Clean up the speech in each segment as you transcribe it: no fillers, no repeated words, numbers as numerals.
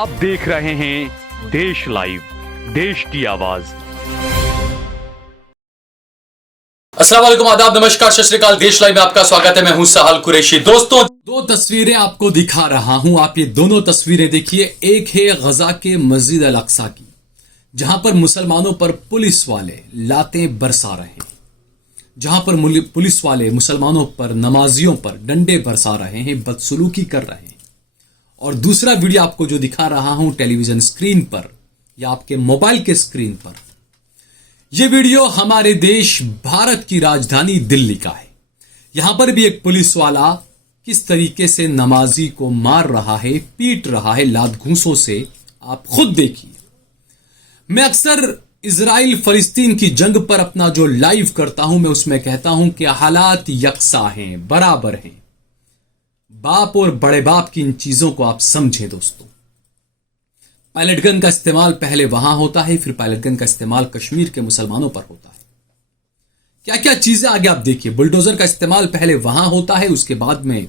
आप देख रहे हैं देश लाइव, देश की आवाज। अस्सलाम वालेकुम, आदाब, नमस्कार, सत श्री अकाल। देश लाइव में आपका स्वागत है। मैं हूं साहल कुरैशी। दोस्तों, दो तस्वीरें आपको दिखा रहा हूं। आप ये दोनों तस्वीरें देखिए। एक है गजा के मस्जिद अल अक्सा की, जहां पर मुसलमानों पर पुलिस वाले लातें बरसा रहे हैं, जहां पर पुलिस वाले मुसलमानों पर, नमाजियों पर डंडे बरसा रहे हैं, बदसलूकी कर रहे हैं। और दूसरा वीडियो आपको जो दिखा रहा हूं टेलीविजन स्क्रीन पर या आपके मोबाइल के स्क्रीन पर, यह वीडियो हमारे देश भारत की राजधानी दिल्ली का है। यहां पर भी एक पुलिस वाला किस तरीके से नमाजी को मार रहा है, पीट रहा है लात घूंसों से, आप खुद देखिए। मैं अक्सर इजराइल फलस्तीन की जंग पर अपना जो लाइव करता हूं, मैं उसमें कहता हूं कि हालात यकसा हैं, बराबर हैं। बाप और बड़े बाप की इन चीजों को आप समझें दोस्तों। पायलट गन का इस्तेमाल पहले वहां होता है, फिर पायलट गन का इस्तेमाल कश्मीर के मुसलमानों पर होता है। क्या क्या चीजें आगे आप देखिए। बुलडोजर का इस्तेमाल पहले वहां होता है, उसके बाद में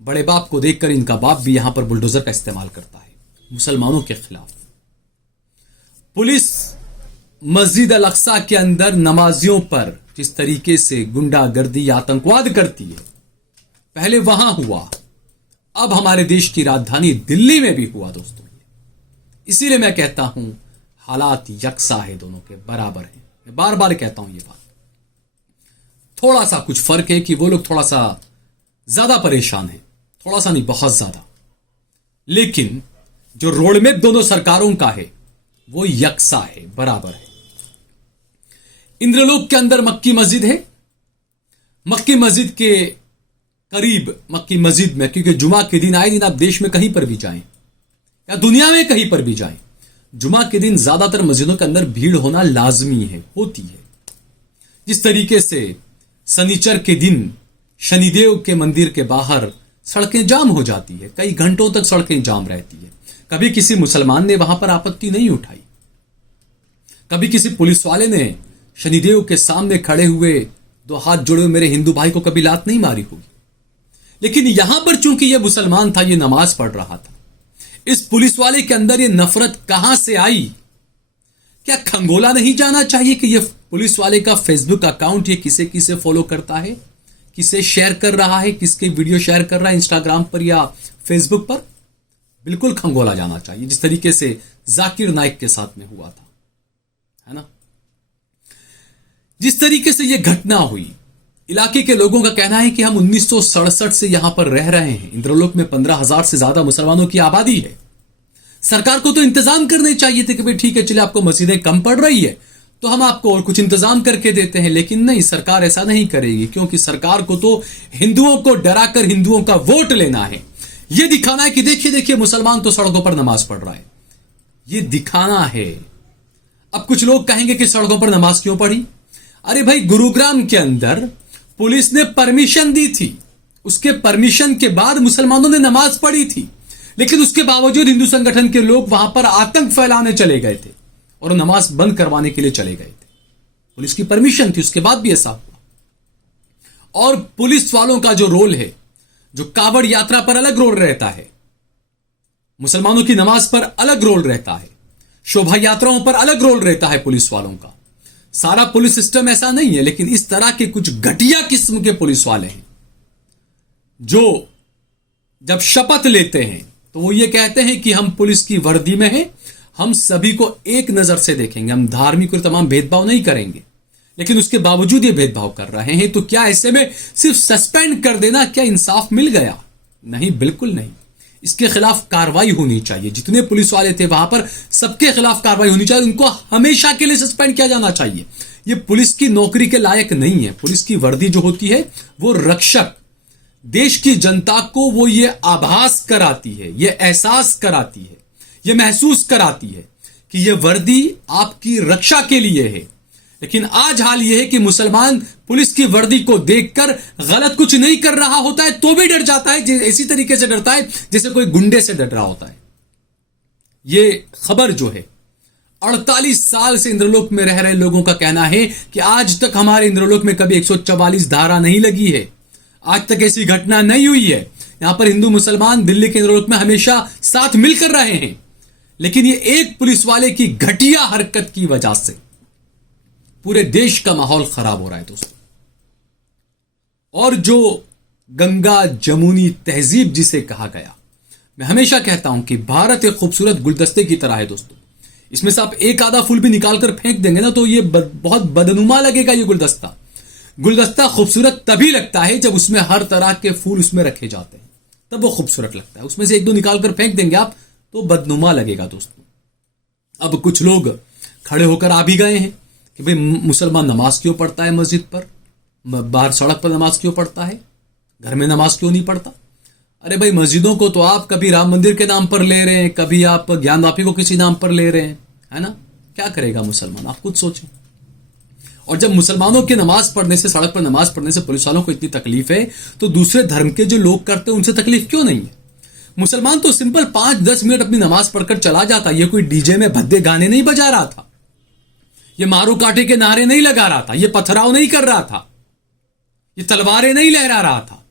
बड़े बाप को देखकर इनका बाप भी यहां पर बुलडोजर का इस्तेमाल करता है मुसलमानों के खिलाफ। पुलिस मस्जिद अल अक्सा के अंदर नमाजियों पर जिस तरीके से गुंडागर्दी, आतंकवाद करती है, पहले वहां हुआ, अब हमारे देश की राजधानी दिल्ली में भी हुआ दोस्तों। इसीलिए मैं कहता हूं हालात यकसा है, दोनों के बराबर हैं। मैं बार बार कहता हूं ये बात। थोड़ा सा कुछ फर्क है कि वो लोग थोड़ा सा ज्यादा परेशान हैं, थोड़ा सा नहीं, बहुत ज्यादा। लेकिन जो रोडमैप दोनों सरकारों का है वो यकसा है, बराबर है। इंद्रलोक के अंदर मक्की मस्जिद है। मक्की मस्जिद के करीब, मक्की मस्जिद में, क्योंकि जुमा के दिन आए दिन आप देश में कहीं पर भी जाएं या दुनिया में कहीं पर भी जाएं, जुमा के दिन ज्यादातर मस्जिदों के अंदर भीड़ होना लाजमी है, होती है। जिस तरीके से शनिचर के दिन शनिदेव के मंदिर के बाहर सड़कें जाम हो जाती है, कई घंटों तक सड़कें जाम रहती है, कभी किसी मुसलमान ने वहां पर आपत्ति नहीं उठाई, कभी किसी पुलिस वाले ने शनिदेव के सामने खड़े हुए दो हाथ जोड़े मेरे हिंदू भाई को कभी लात नहीं मारी होगी। लेकिन यहां पर चूंकि यह मुसलमान था, यह नमाज पढ़ रहा था, इस पुलिस वाले के अंदर यह नफरत कहां से आई? क्या खंगोला नहीं जाना चाहिए कि यह पुलिस वाले का फेसबुक अकाउंट ये किसे किसे फॉलो करता है, किसे शेयर कर रहा है, किसके वीडियो शेयर कर रहा है इंस्टाग्राम पर या फेसबुक पर? बिल्कुल खंगोला जाना चाहिए, जिस तरीके से जाकिर नाइक के साथ में हुआ था, है ना। जिस तरीके से यह घटना हुई, इलाके के लोगों का कहना है कि हम 1967 से यहां पर रह रहे हैं। इंद्रलोक में 15,000 से ज्यादा मुसलमानों की आबादी है। सरकार को तो इंतजाम करने चाहिए थे कि भाई ठीक है, चलिए आपको मस्जिदें कम पड़ रही है तो हम आपको और कुछ इंतजाम करके देते हैं। लेकिन नहीं, सरकार ऐसा नहीं करेगी, क्योंकि सरकार को तो हिंदुओं को डराकर हिंदुओं का वोट लेना है। यह दिखाना है कि देखिए देखिए मुसलमान तो सड़कों पर नमाज पढ़ रहा है, यह दिखाना है। अब कुछ लोग कहेंगे कि सड़कों पर नमाज क्यों पढ़ी? अरे भाई, गुरुग्राम के अंदर पुलिस ने परमिशन दी थी, उसके परमिशन के बाद मुसलमानों ने नमाज पढ़ी थी, लेकिन उसके बावजूद हिंदू संगठन के लोग वहां पर आतंक फैलाने चले गए थे और नमाज बंद करवाने के लिए चले गए थे। पुलिस की परमिशन थी, उसके बाद भी ऐसा हुआ। और पुलिस वालों का जो रोल है, जो कावड़ यात्रा पर अलग रोल रहता है, मुसलमानों की नमाज पर अलग रोल रहता है, शोभा यात्राओं पर अलग रोल रहता है पुलिस वालों का। सारा पुलिस सिस्टम ऐसा नहीं है, लेकिन इस तरह के कुछ घटिया किस्म के पुलिस वाले हैं जो जब शपथ लेते हैं तो वो ये कहते हैं कि हम पुलिस की वर्दी में हैं, हम सभी को एक नजर से देखेंगे, हम धार्मिक और तमाम भेदभाव नहीं करेंगे। लेकिन उसके बावजूद ये भेदभाव कर रहे हैं, तो क्या ऐसे में सिर्फ सस्पेंड कर देना क्या इंसाफ मिल गया? नहीं, बिल्कुल नहीं। इसके खिलाफ कार्रवाई होनी चाहिए। जितने पुलिस वाले थे वहां पर, सबके खिलाफ कार्रवाई होनी चाहिए। उनको हमेशा के लिए सस्पेंड किया जाना चाहिए। ये पुलिस की नौकरी के लायक नहीं है। पुलिस की वर्दी जो होती है वो रक्षक, देश की जनता को वो ये आभास कराती है, ये एहसास कराती है, ये महसूस कराती है कि ये वर्दी आपकी रक्षा के लिए है। लेकिन आज हाल यह है कि मुसलमान पुलिस की वर्दी को देखकर गलत कुछ नहीं कर रहा होता है तो भी डर जाता है, इसी तरीके से डरता है जैसे कोई गुंडे से डर रहा होता है। यह खबर जो है 48 साल से इंद्रलोक में रह रहे लोगों का कहना है कि आज तक हमारे इंद्रलोक में कभी 144 धारा नहीं लगी है, आज तक ऐसी घटना नहीं हुई है। यहां पर हिंदू मुसलमान दिल्ली के इंद्रलोक में हमेशा साथ मिलकर रहे हैं। लेकिन ये एक पुलिस वाले की घटिया हरकत की वजह से पूरे देश का माहौल खराब हो रहा है दोस्तों। और जो गंगा जमुनी तहजीब जिसे कहा गया, मैं हमेशा कहता हूं कि भारत एक खूबसूरत गुलदस्ते की तरह है दोस्तों। इसमें से आप एक आधा फूल भी निकाल कर फेंक देंगे ना तो ये बहुत बदनुमा लगेगा। ये गुलदस्ता खूबसूरत तभी लगता है जब उसमें हर तरह के फूल उसमें रखे जाते हैं, तब वो खूबसूरत लगता है। उसमें से एक दो निकाल कर फेंक देंगे आप तो बदनुमा लगेगा दोस्तों। अब कुछ लोग खड़े होकर आ भी गए हैं कि भाई मुसलमान नमाज क्यों पढ़ता है मस्जिद पर, बाहर सड़क पर नमाज क्यों पढ़ता है, घर में नमाज क्यों नहीं पढ़ता। अरे भाई मस्जिदों को तो आप कभी राम मंदिर के नाम पर ले रहे हैं, कभी आप ज्ञानवापी को किसी नाम पर ले रहे हैं, है ना। क्या करेगा मुसलमान, आप खुद सोचें। और जब मुसलमानों के नमाज पढ़ने से, सड़क पर नमाज पढ़ने से पुलिस वालों को इतनी तकलीफ है तो दूसरे धर्म के जो लोग करते हैं उनसे तकलीफ क्यों नहीं है। मुसलमान तो सिंपल 5-10 मिनट अपनी नमाज पढ़कर चला जाता। ये कोई डीजे में भद्दे गाने नहीं बजा रहा था, ये मारू काटे के नारे नहीं लगा रहा था, ये पथराव नहीं कर रहा था, ये तलवारें नहीं लहरा रहा था।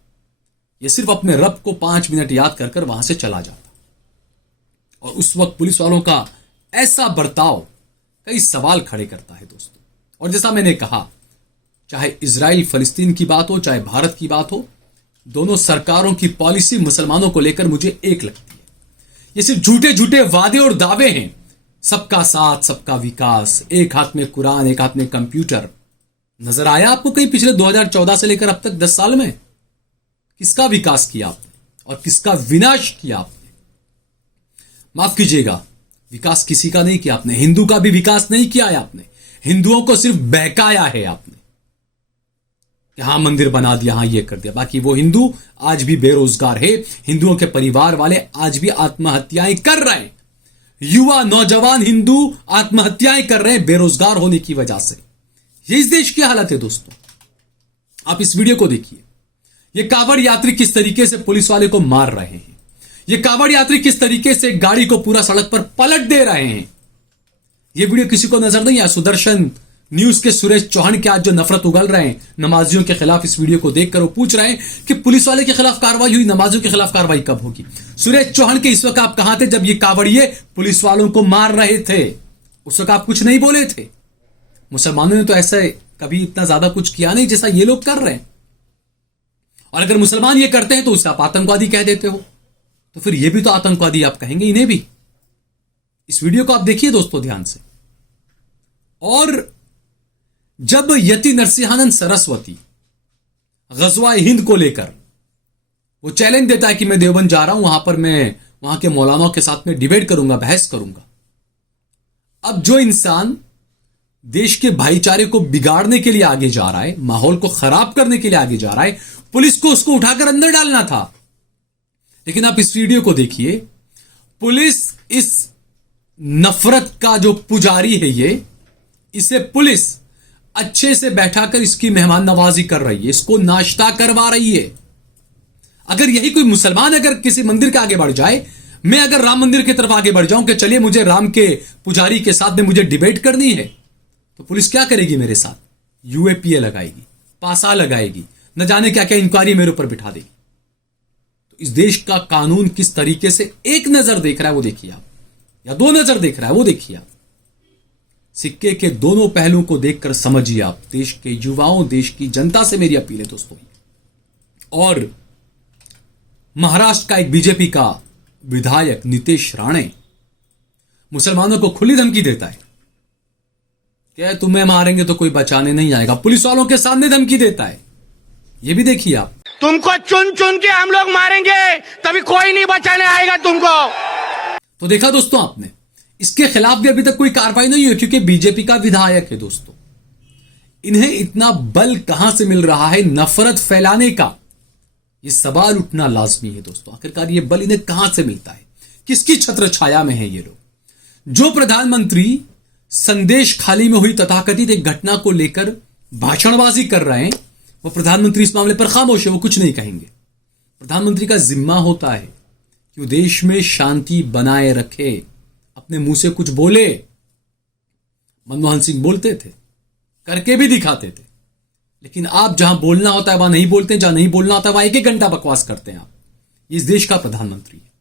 ये सिर्फ अपने रब को 5 मिनट याद कर कर वहां से चला जाता। और उस वक्त पुलिस वालों का ऐसा बर्ताव कई सवाल खड़े करता है दोस्तों। और जैसा मैंने कहा, चाहे इजराइल फलस्तीन की बात हो, चाहे भारत की बात हो, दोनों सरकारों की पॉलिसी मुसलमानों को लेकर मुझे एक लगती है। ये सिर्फ झूठे झूठे वादे और दावे हैं। सबका साथ, सबका विकास, एक हाथ में कुरान, एक हाथ में कंप्यूटर। नजर आया आपको कहीं पिछले 2014 से लेकर अब तक 10 साल में किसका विकास किया आपने और किसका विनाश किया आपने? माफ कीजिएगा, विकास किसी का नहीं किया आपने। हिंदू का भी विकास नहीं किया है आपने। हिंदुओं को सिर्फ बहकाया है आपने कि हां मंदिर बना दिया, हां ये कर दिया। बाकी वो हिंदू आज भी बेरोजगार है। हिंदुओं के परिवार वाले आज भी आत्महत्याएं कर रहे हैं। युवा नौजवान हिंदू आत्महत्याएं कर रहे हैं बेरोजगार होने की वजह से। ये इस देश की हालत है दोस्तों। आप इस वीडियो को देखिए। ये कांवड़ यात्री किस तरीके से पुलिस वाले को मार रहे हैं। ये कांवड़ यात्री किस तरीके से गाड़ी को पूरा सड़क पर पलट दे रहे हैं। ये वीडियो किसी को नजर नहीं आया। सुदर्शन न्यूज के सुरेश चौहान के आज जो नफरत उगल रहे हैं नमाजियों के खिलाफ, इस वीडियो को देखकर वो पूछ रहे हैं कि पुलिस वाले के खिलाफ कार्रवाई हुई, नमाजियों के खिलाफ कार्रवाई कब होगी। सुरेश चौहान के इस वक्त आप कहां थे जब ये कांवड़िए पुलिस वालों को मार रहे थे? उस वक्त आप कुछ नहीं बोले थे। मुसलमानों ने तो ऐसे कभी इतना ज्यादा कुछ किया नहीं जैसा ये लोग कर रहे हैं। और अगर मुसलमान ये करते हैं तो उसे आप आतंकवादी कह देते हो, तो फिर ये भी तो आतंकवादी आप कहेंगे इन्हें भी। इस वीडियो को आप देखिए दोस्तों ध्यान से। और जब यति नरसिंहानंद सरस्वती गजवा हिंद को लेकर वो चैलेंज देता है कि मैं देवबंद जा रहा हूं, वहां पर मैं वहां के मौलानाओं के साथ में डिबेट करूंगा, बहस करूंगा। अब जो इंसान देश के भाईचारे को बिगाड़ने के लिए आगे जा रहा है, माहौल को खराब करने के लिए आगे जा रहा है, पुलिस को उसको उठाकर अंदर डालना था। लेकिन आप इस वीडियो को देखिए। पुलिस इस नफरत का जो पुजारी है, इसे पुलिस अच्छे से बैठाकर इसकी मेहमान नवाजी कर रही है, इसको नाश्ता करवा रही है। अगर यही कोई मुसलमान अगर किसी मंदिर के आगे बढ़ जाए, मैं अगर राम मंदिर की तरफ आगे बढ़ जाऊं कि चलिए मुझे राम के पुजारी के साथ में मुझे डिबेट करनी है, तो पुलिस क्या करेगी मेरे साथ? यूएपीए लगाएगी, पासा लगाएगी, न जाने क्या क्या इंक्वायरी मेरे ऊपर बिठा देगी। तो इस देश का कानून किस तरीके से एक नजर देख रहा है वो देखिए आप, या दो नजर देख रहा है वो देखिए आप। सिक्के के दोनों पहलुओं को देखकर समझिए आप। देश के युवाओं, देश की जनता से मेरी अपील है दोस्तों। और महाराष्ट्र का एक बीजेपी का विधायक नीतीश राणे मुसलमानों को खुली धमकी देता है कि तुम्हें मारेंगे तो कोई बचाने नहीं आएगा। पुलिस वालों के सामने धमकी देता है। ये भी देखिए आप। तुमको चुन चुन के हम लोग मारेंगे, तभी कोई नहीं बचाने आएगा तुमको। तो देखा दोस्तों आपने, इसके खिलाफ भी अभी तक कोई कार्रवाई नहीं हुई क्योंकि बीजेपी का विधायक है दोस्तों। इन्हें इतना बल कहां से मिल रहा है नफरत फैलाने का? ये सवाल उठना लाजमी है दोस्तों। आखिरकार ये बल इन्हें कहां से मिलता है? किसकी छत्र छाया में है ये लोग? जो प्रधानमंत्री संदेश खाली में हुई तथाकथित एक घटना को लेकर भाषणबाजी कर रहे हैं, वो प्रधानमंत्री इस मामले पर खामोश है, वो कुछ नहीं कहेंगे। प्रधानमंत्री का जिम्मा होता है कि वो देश में शांति बनाए रखे, अपने मुंह से कुछ बोले। मनमोहन सिंह बोलते थे, करके भी दिखाते थे। लेकिन आप जहां बोलना होता है वहां नहीं बोलते, जहां नहीं बोलना होता है वहां 1-1 घंटा बकवास करते हैं आप। इस देश का प्रधानमंत्री है।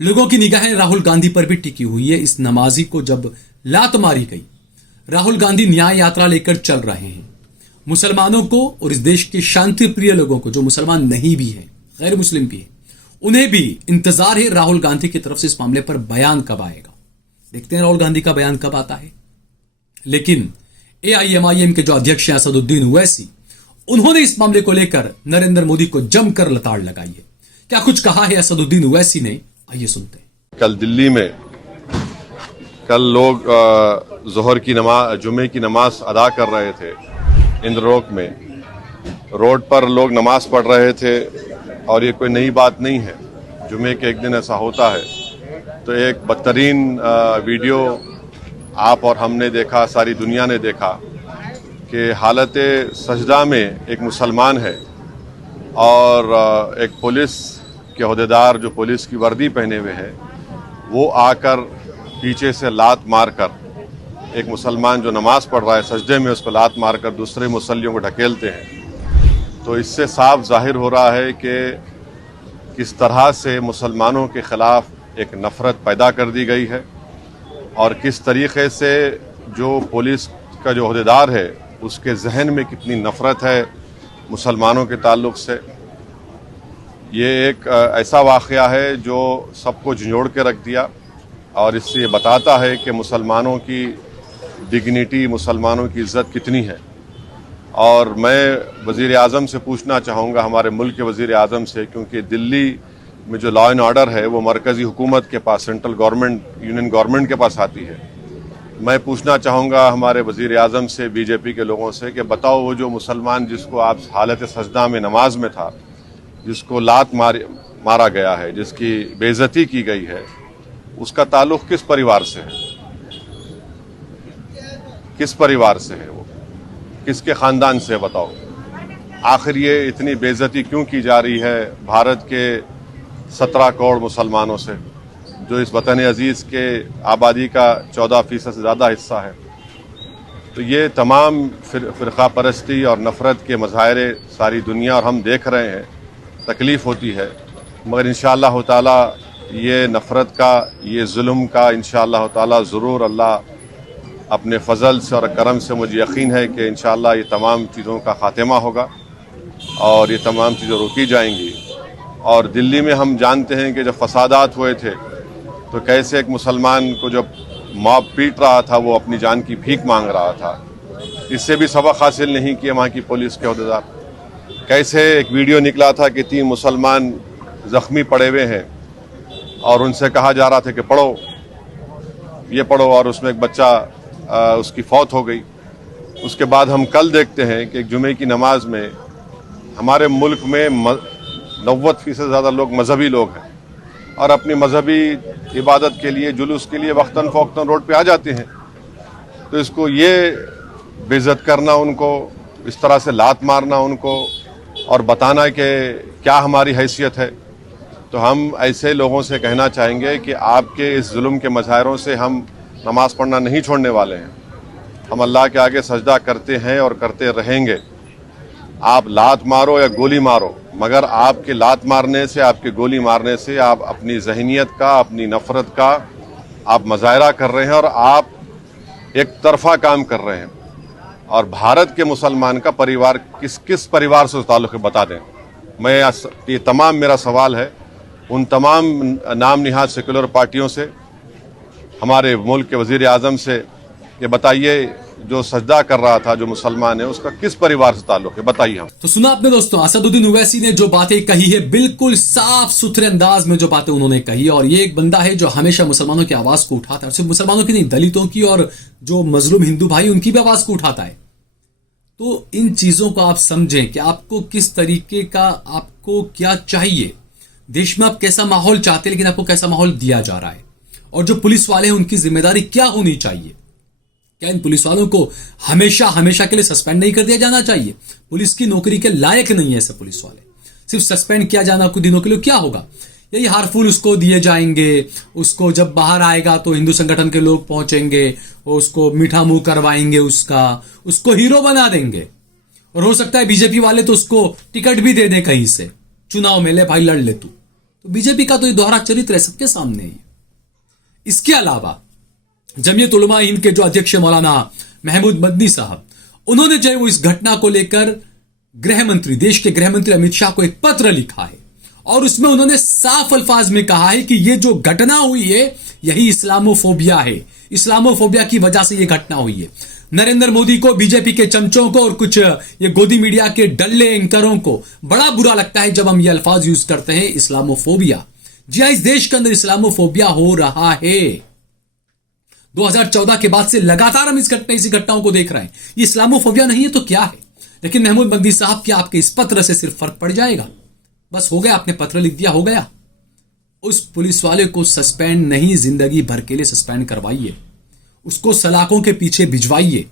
लोगों की निगाहें राहुल गांधी पर भी टिकी हुई है। इस नमाजी को जब लात मारी गई, राहुल गांधी न्याय यात्रा लेकर चल रहे हैं। मुसलमानों को और इस देश के शांति प्रिय लोगों को, जो मुसलमान नहीं भी हैं, गैर मुस्लिम भी हैं, उन्हें भी इंतजार है राहुल गांधी की तरफ से इस मामले पर बयान कब आएगा। देखते हैं राहुल गांधी का बयान कब आता है। लेकिन AIMIM के जो अध्यक्ष हैं असदुद्दीन ओवैसी, उन्होंने इस मामले को लेकर नरेंद्र मोदी को जमकर लताड़ लगाई है। क्या कुछ कहा है असदुद्दीन ओवैसी ने, आइए सुनते हैं। कल दिल्ली में लोग जोहर की नमाज, जुमे की नमाज अदा कर रहे थे। इंद्रलोक में रोड पर लोग नमाज पढ़ रहे थे और ये कोई नई बात नहीं है। जुमे के एक दिन ऐसा होता है। तो एक बदतरीन वीडियो आप और हमने देखा, सारी दुनिया ने देखा कि हालत सजदा में एक मुसलमान है और एक पुलिस के ओहदेदार जो पुलिस की वर्दी पहने हुए हैं, वो आकर पीछे से लात मारकर एक मुसलमान जो नमाज पढ़ रहा है सजदे में, उसको लात मारकर दूसरे मुसल्लियों को ढकेलते हैं। तो इससे साफ जाहिर हो रहा है कि किस तरह से मुसलमानों के खिलाफ एक नफ़रत पैदा कर दी गई है और किस तरीके से जो पुलिस का जो ओहदेदार है उसके जहन में कितनी नफ़रत है मुसलमानों के ताल्लुक़ से। ये एक ऐसा वाक़या है जो सबको झंझोड़ के रख दिया और इससे ये बताता है कि मुसलमानों की डिग्निटी, मुसलमानों की इज़्ज़त कितनी है। और मैं वज़ीर आज़म से पूछना चाहूँगा, हमारे मुल्क के वज़ीर आज़म से, क्योंकि दिल्ली में जो लॉ एंड ऑर्डर है वो मरकज़ी हुकूमत के पास, सेंट्रल गवर्नमेंट, यूनियन गवर्नमेंट के पास आती है। मैं पूछना चाहूँगा हमारे वज़ीर आज़म से, बीजेपी के लोगों से, कि बताओ वो जो मुसलमान जिसको आप हालत सजदा में नमाज में था, जिसको लात मारा गया है, जिसकी बेइज्जती की गई है, उसका ताल्लुक़ किस परिवार से है? किस परिवार से है वो? किसके ख़ानदान से? बताओ। आखिर ये इतनी बेइज्जती क्यों की जा रही है भारत के 17 करोड़ मुसलमानों से, जो इस वतन अजीज़ के आबादी का 14% से ज़्यादा हिस्सा है? तो ये तमाम फ़िरक़ा परस्ती और नफ़रत के मज़ाहिरे सारी दुनिया और हम देख रहे हैं। तकलीफ़ होती है, मगर इंशाअल्लाह ताला ये नफ़रत का, ये जुल्म का इंशाअल्लाह ताला ज़रूर अल्लाह अपने फ़ज़ल से और करम से, मुझे यकीन है कि इंशाअल्लाह ये तमाम चीज़ों का ख़ात्मा होगा और ये तमाम चीज़ें रोकी जाएंगी। और दिल्ली में हम जानते हैं कि जब फसादात हुए थे तो कैसे एक मुसलमान को जब मॉब पीट रहा था वो अपनी जान की भीख मांग रहा था। इससे भी सबक हासिल नहीं किए वहाँ की पुलिस के ओहदेदार। कैसे एक वीडियो निकला था कि 3 मुसलमान ज़ख्मी पड़े हुए हैं और उनसे कहा जा रहा था कि पढ़ो, ये पढ़ो, और उसमें एक बच्चा उसकी फौत हो गई। उसके बाद हम कल देखते हैं कि एक जुमे की नमाज में हमारे मुल्क में 90% से ज़्यादा लोग मजहबी लोग हैं और अपनी मजहबी इबादत के लिए, जुलूस के लिए वक्तन फ़ौक्तन रोड पे आ जाते हैं। तो इसको ये बेइज्जत करना, उनको इस तरह से लात मारना उनको और बताना कि क्या हमारी हैसियत है, तो हम ऐसे लोगों से कहना चाहेंगे कि आपके इस जुल्म के मज़ाहिरों से हम नमाज पढ़ना नहीं छोड़ने वाले हैं। हम अल्लाह के आगे सजदा करते हैं और करते रहेंगे। आप लात मारो या गोली मारो, मगर आपके लात मारने से, आपके गोली मारने से आप अपनी जहनीत का, अपनी नफ़रत का आप मज़ाहिरा कर रहे हैं और आप एक तरफा काम कर रहे हैं। और भारत के मुसलमान का परिवार किस किस परिवार से ताल्लुक़ बता दें। मैं ये तमाम मेरा सवाल है उन तमाम नाम निहाद सेकुलर पार्टियों से, हमारे मुल्क के वज़ीर आज़म से, कि बताइए जो सजदा कर रहा था जो मुसलमान है उसका किस परिवार से ताल्लुक़ है, बताइए हम। तो सुना आपने दोस्तों, असदुद्दीन ओवैसी ने जो बातें कही है, बिल्कुल साफ सुथरे अंदाज में जो बातें उन्होंने कही। और ये एक बंदा है जो हमेशा मुसलमानों की आवाज को उठाता है, सिर्फ मुसलमानों की नहीं, दलितों की और जो मजलूम हिंदू भाई उनकी भी आवाज को उठाता है। तो इन चीजों को आप समझें कि आपको किस तरीके का, आपको क्या चाहिए, देश में आप कैसा माहौल चाहते हैं, लेकिन आपको कैसा माहौल दिया जा रहा है, और जो पुलिस वाले हैं उनकी जिम्मेदारी क्या होनी चाहिए। क्या इन पुलिस वालों को हमेशा हमेशा के लिए सस्पेंड नहीं कर दिया जाना चाहिए? पुलिस की नौकरी के लायक नहीं है ऐसे पुलिस वाले। सिर्फ सस्पेंड किया जाना कुछ दिनों के लिए क्या होगा? यही हारफुल उसको दिए जाएंगे, उसको जब बाहर आएगा तो हिंदू संगठन के लोग पहुंचेंगे, उसको मीठा मुंह करवाएंगे, उसको हीरो बना देंगे, और हो सकता है बीजेपी वाले तो उसको टिकट भी दे दें कहीं से, चुनाव में ले भाई लड़ ले तू। तो बीजेपी का तो ये दोहरा चरित्र है, सबके सामने है। इसके अलावा जमीयत उलमा हिंद के जो अध्यक्ष मौलाना महमूद मदनी साहब, उन्होंने जो है वो इस घटना को लेकर गृह मंत्री, देश के गृह मंत्री अमित शाह को एक पत्र लिखा है और उसमें उन्होंने साफ अल्फाज में कहा है कि ये जो घटना हुई है यही इस्लामोफोबिया है, इस्लामोफोबिया की वजह से ये घटना हुई है। नरेंद्र मोदी को, बीजेपी के चमचों को और कुछ ये गोदी मीडिया के डल्ले एंकरों को बड़ा बुरा लगता है जब हम ये अल्फाज यूज करते हैं, इस्लामोफोबिया। जी हां, इस देश के अंदर इस्लामोफोबिया हो रहा है। 2014 के बाद से लगातार हम इसी घटनाओं को देख रहे हैं। ये इस्लामोफोबिया नहीं है तो क्या है? लेकिन महमूद मदनी साहब, क्या आपके इस पत्र से सिर्फ फर्क पड़ जाएगा? बस हो गया, आपने पत्र लिख दिया, हो गया? उस पुलिस वाले को सस्पेंड नहीं, जिंदगी भर के लिए सस्पेंड करवाइए, उसको सलाखों के पीछे भिजवाइए,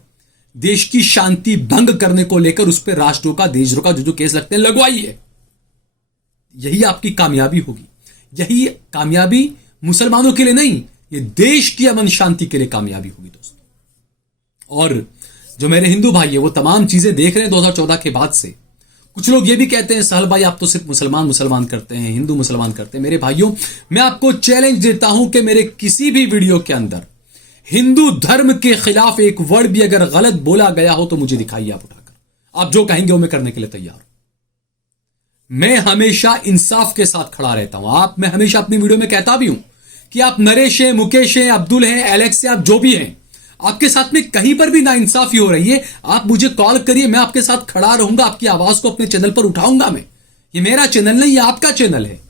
देश की शांति भंग करने को लेकर उस पर राष्ट्रद्रोह का, देशद्रोह का जो केस लगते हैं लगवाइए। यही आपकी कामयाबी होगी। यही कामयाबी मुसलमानों के लिए नहीं, ये देश की अमन शांति के लिए कामयाबी होगी दोस्तों। और जो मेरे हिंदू भाई है वो तमाम चीजें देख रहे हैं 2014 के बाद से। कुछ लोग ये भी कहते हैं सहल भाई आप तो सिर्फ मुसलमान करते हैं, हिंदू मुसलमान करते हैं। मेरे भाइयों, मैं आपको चैलेंज देता हूं कि मेरे किसी भी वीडियो के अंदर हिंदू धर्म के खिलाफ एक वर्ड भी अगर गलत बोला गया हो तो मुझे दिखाइए आप उठाकर। आप जो कहेंगे वो मैं करने के लिए तैयार हूं। मैं हमेशा इंसाफ के साथ खड़ा रहता हूं। मैं हमेशा अपनी वीडियो में कहता भी हूं कि आप नरेश हैं, मुकेश हैं, अब्दुल हैं, एलेक्स हैं, आप जो भी हैं, आपके साथ में कहीं पर भी नाइंसाफी हो रही है, आप मुझे कॉल करिए, मैं आपके साथ खड़ा रहूंगा, आपकी आवाज को अपने चैनल पर उठाऊंगा। मैं, ये मेरा चैनल नहीं, ये आपका चैनल है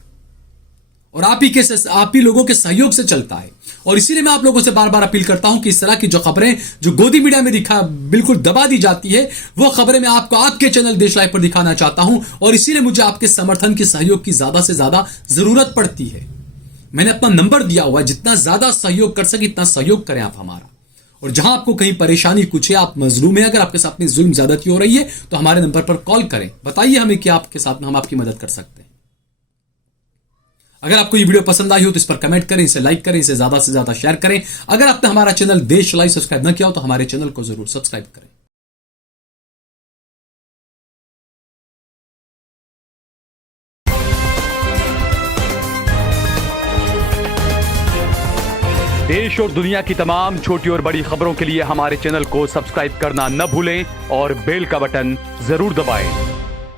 और आप ही लोगों के सहयोग से चलता है। और इसीलिए मैं आप लोगों से बार बार अपील करता हूं कि इस तरह की जो खबरें जो गोदी मीडिया में बिल्कुल दबा दी जाती है, वो खबरें मैं आपको आपके चैनल देश लाइव पर दिखाना चाहता हूं। और इसीलिए मुझे आपके समर्थन की, सहयोग की ज्यादा से ज्यादा जरूरत पड़ती है। मैंने अपना नंबर दिया हुआ है, जितना ज्यादा सहयोग कर सके इतना सहयोग करें आप हमारा। और जहां आपको कहीं परेशानी कुछ है, आप मजलूम है, अगर आपके साथ में जुल्म ज्यादती हो रही है तो हमारे नंबर पर कॉल करें, बताइए हमें कि आपके साथ में हम आपकी मदद कर सकते हैं। अगर आपको ये वीडियो पसंद आई हो तो इस पर कमेंट करें, इसे लाइक करें, इसे ज्यादा से ज्यादा शेयर करें। अगर आपने हमारा चैनल देश लाइव सब्सक्राइब न किया हो तो हमारे चैनल को जरूर सब्सक्राइब करें। देश और दुनिया की तमाम छोटी और बड़ी खबरों के लिए हमारे चैनल को सब्सक्राइब करना न भूलें और बेल का बटन जरूर दबाएं।